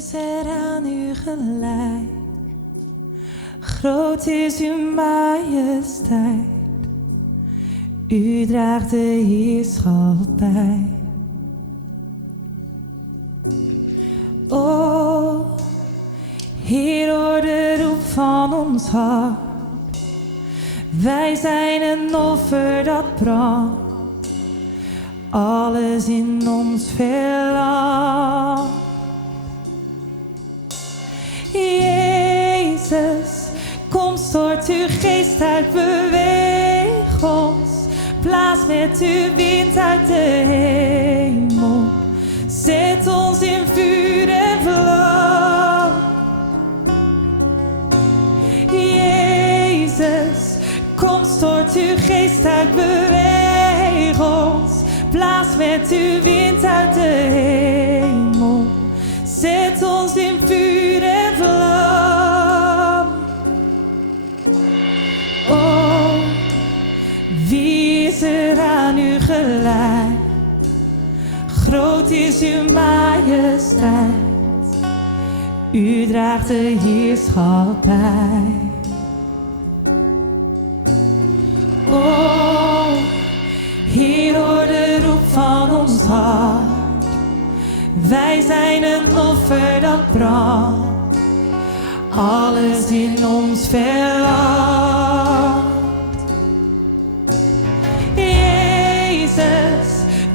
is er aan u gelijk? Groot is uw majesteit. U draagt de heerschappij. O, Heer, hoor de roep van ons hart. Wij zijn een offer dat brandt. Alles in ons verlangt. Jezus, kom, stort uw geest uit, beweeg ons. Blaas met uw wind uit de hemel. Zet ons in vuur en vlam. Jezus, kom, stort uw geest uit, beweeg ons. Blaas met uw wind uit de hemel. Zet ons in vuur en vlam. Oh, wie is er aan u gelijk? Groot is uw majesteit. U draagt de heerschappij. Oh, Heer, hoor de roep van ons hart. Wij zijn een offer dat brandt. Alles in ons verlangt. Jezus,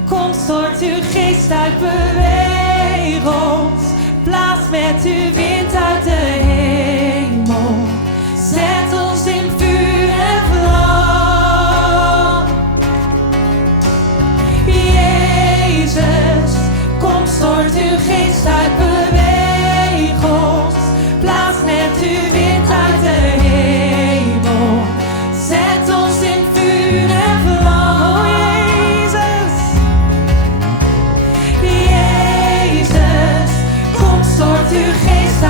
kom, stort uw geest uit, beweeg ons. Blaas met uw wind uit de hemel. Zet ons in vuur en vlam. Jezus, kom, stort uw geest uit, beweeg ons. Blaas met uw wind uit de hemel. Zet ons in vuur en vlam. Oh, Jezus. Jezus, kom, stort uw geest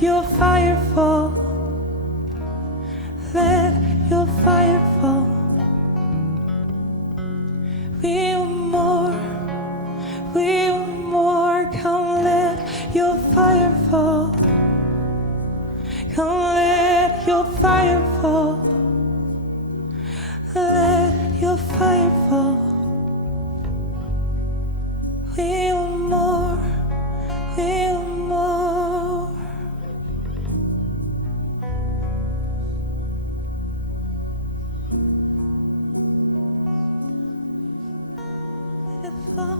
your fire fall. Let your fire fall. We want more. We want more. Come, let your fire fall. Come, let your fire fall. Let your fire fall. We want more. We want more. Let it fall.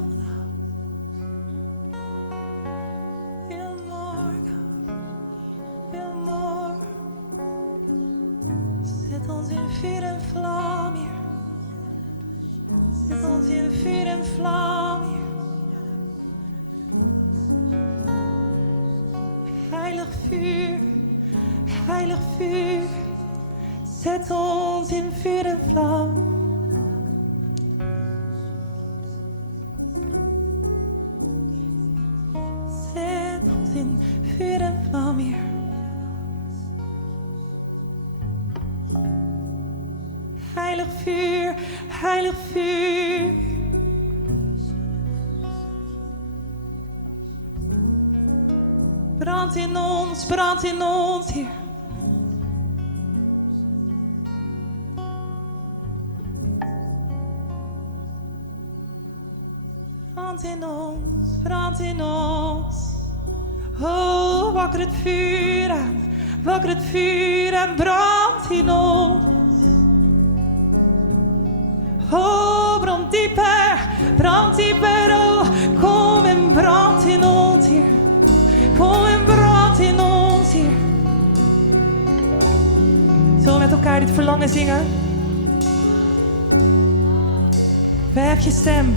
We want more, God. We want more. Zet ons in vuur en vlam hier. Zet ons in vuur en vlam hier. Heilig vuur, heilig vuur, zet ons in vuur en vlam. Zet ons in vuur en vlam hier. Heilig vuur, heilig vuur. Brand in ons, Heer. Brand in ons, brand in ons. Oh, wakker het vuur aan, wakker het vuur en brand in ons. Oh, brand dieper, oh, kom en brand in ons, Heer. Kom en brand in ons, Heer. Zullen we met elkaar dit verlangen zingen? Verhef je stem.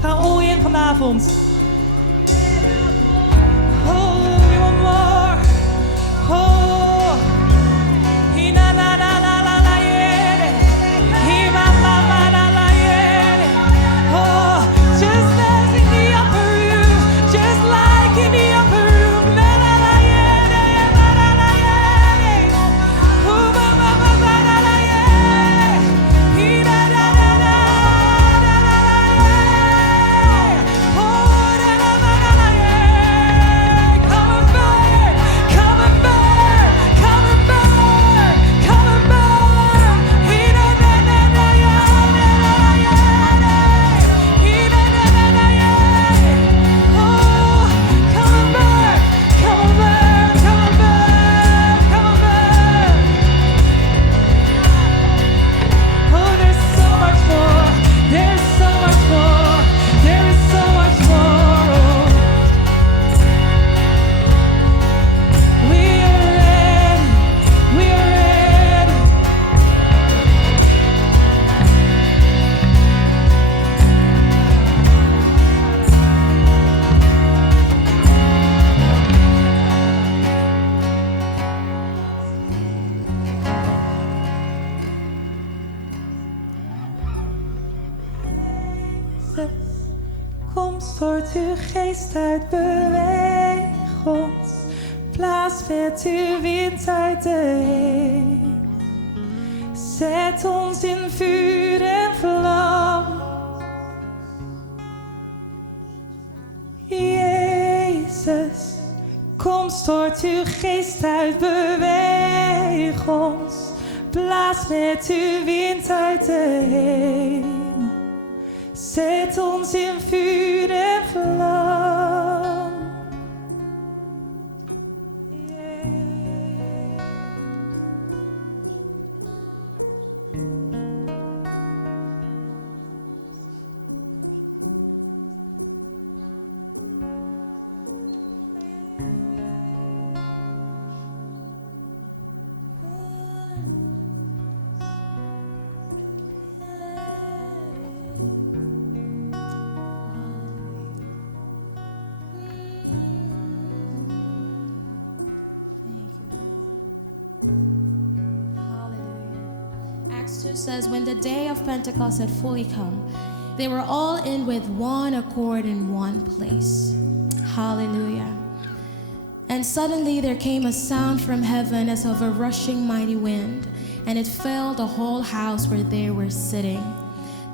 Ga all in vanavond. Oh, we want more. Oh, hina na na na na na yere. Hima ma ma na na yere. Oh, just as in the upper room, just like in the upper room. Na na na yere, na na na yere. Oh, ma ma ma ma na na yere. Hina na na na na na yere. Oh, na na na na na yere. Come and burn, come and burn, come and burn, come and burn. Hina na na na yere, hina na na na yere. Oh, come and burn, come and burn, come and burn, come and burn. Oh, there's so much more. There's so much more. There is so much more. We are ready. We are ready. Kom, stort uw geest uit, beweeg ons. Blaas met uw wind uit de hemel. Zet ons in vuur en vlam. Jezus, kom, stort uw geest uit, beweeg ons. Blaas met uw wind uit de hemel. Zet ons in vuur en vlam. Acts 2 says, when the day of Pentecost had fully come, they were all in with one accord in one place. Hallelujah. And suddenly there came a sound from heaven as of a rushing mighty wind, and it filled the whole house where they were sitting.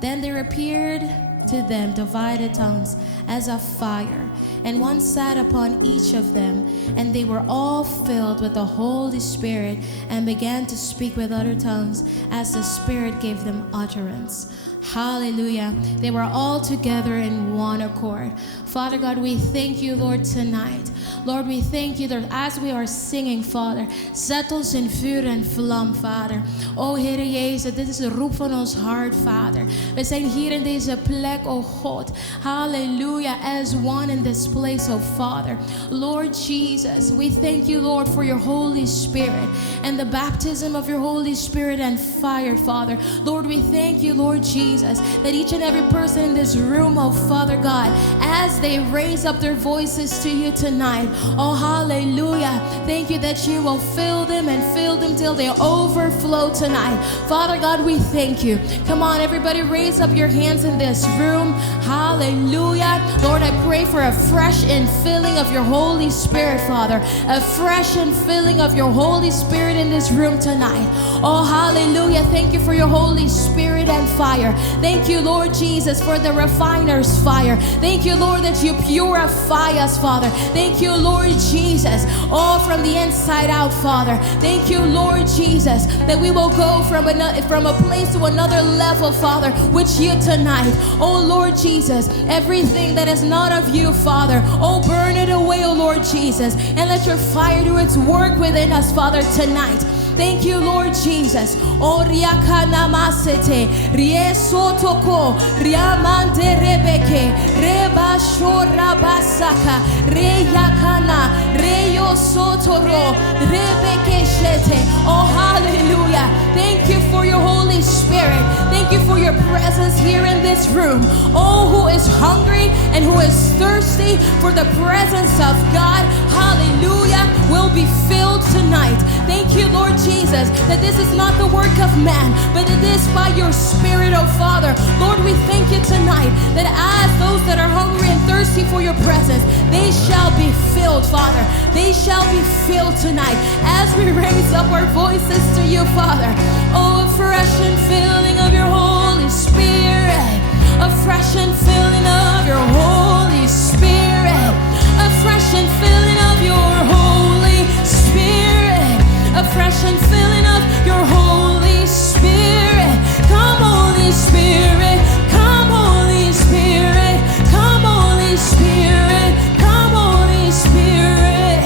Then there appeared to them divided tongues as of fire, and one sat upon each of them, and they were all filled with the Holy Spirit, and began to speak with other tongues as the Spirit gave them utterance. Hallelujah. They were all together in one accord. Father God, we thank you, Lord, tonight. Lord, we thank you that as we are singing, Vader, zet ons in vuur en vlam, Vader. O Heere Jezus, dit is de roep van ons hart, Vader. We zijn hier in deze plek, O God. Hallelujah, as one in this place, O Father. Lord Jesus, we thank you, Lord, for your Holy Spirit and the baptism of your Holy Spirit and fire, Father. Lord, we thank you, Lord Jesus, that each and every person in this room, oh Father God, as they raise up their voices to you tonight, oh hallelujah, thank you that you will fill them and fill them till they overflow tonight. Father God, we thank you. Come on, everybody, raise up your hands in this room. Hallelujah. Lord, I pray for a fresh infilling of your Holy Spirit, Father. A fresh infilling of your Holy Spirit in this room tonight. Oh, hallelujah. Thank you for your Holy Spirit and fire. Thank you, Lord Jesus, for the refiner's fire. Thank you, Lord, that you purify us, Father. Thank you, Lord Jesus, all from the inside out, Father. Thank you, Lord Jesus, that we will go from a place to another level, Father, with you tonight. Oh, Lord Jesus, everything that is not of you, Father, oh, burn it away, oh, Lord Jesus, and let your fire do its work within us, Father, tonight. Thank you, Lord Jesus. Oh, riakana masete, riesotoko, riamande rebeke, rebashora basaka, reyakana, reyosotoro, rebeke shete. Oh, hallelujah. Thank you for your Holy Spirit. Thank you for your presence here in this room. Oh, who is hungry and who is thirsty for the presence of God, hallelujah, will be filled tonight. Thank you, Lord Jesus, that this is not the work of man, but it is by your Spirit, oh Father. Lord, we thank you tonight that as those that are hungry and thirsty for your presence, they shall be filled, Father. They shall be filled tonight as we raise up our voices to you, Father. Oh, a fresh infilling of your Holy Spirit. A fresh infilling of your Holy Spirit. A fresh infilling of your Holy Spirit. A fresh infilling of your Holy Spirit. Come, Holy Spirit. Come, Holy Spirit. Come, Holy Spirit. Come, Holy Spirit.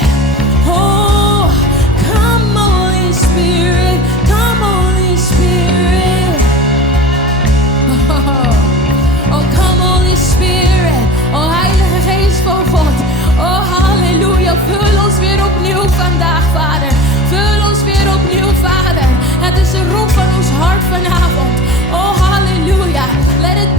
Oh, come, Holy Spirit. Come, Holy Spirit. Oh, come, Holy Spirit. Oh, Heilige Geest van God. Oh, halleluja. Vul ons weer opnieuw vandaag, Vader. Vul ons weer opnieuw, Vader. Het is de roep van ons hart vanavond. Oh, hallelujah. Let it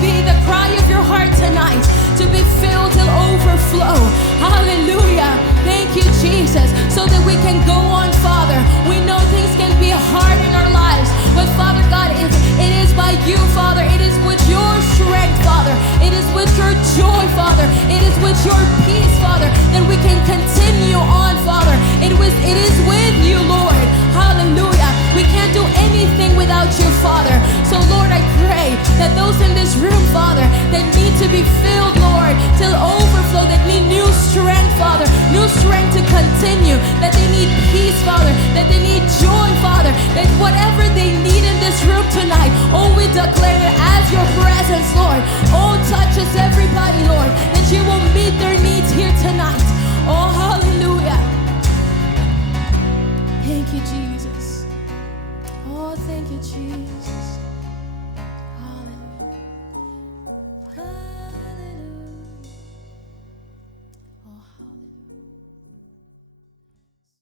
be the cry of your heart tonight. To be filled till overflow. Hallelujah. Thank you, Jesus. So that we can go on, Father. We know things can be hard in our lives. But Father God, it is by you, Father. It is with your strength, Father. It is with your joy, Father. It is with your peace, Father, that we can continue on, Father. It is with you, Lord. Hallelujah. We can't do anything without you, Father. So, Lord, I pray that those in this room, Father, that need to be filled, Lord, till overflow, that need new strength, Father, new strength to continue, that they need peace, Father, that they need joy, Father, that whatever they need in this room tonight, oh, we declare it as your presence, Lord. Oh, touch us, everybody, Lord, that you will meet their needs here tonight. Oh, hallelujah. Thank you, Jesus. Oh, thank you, Jesus.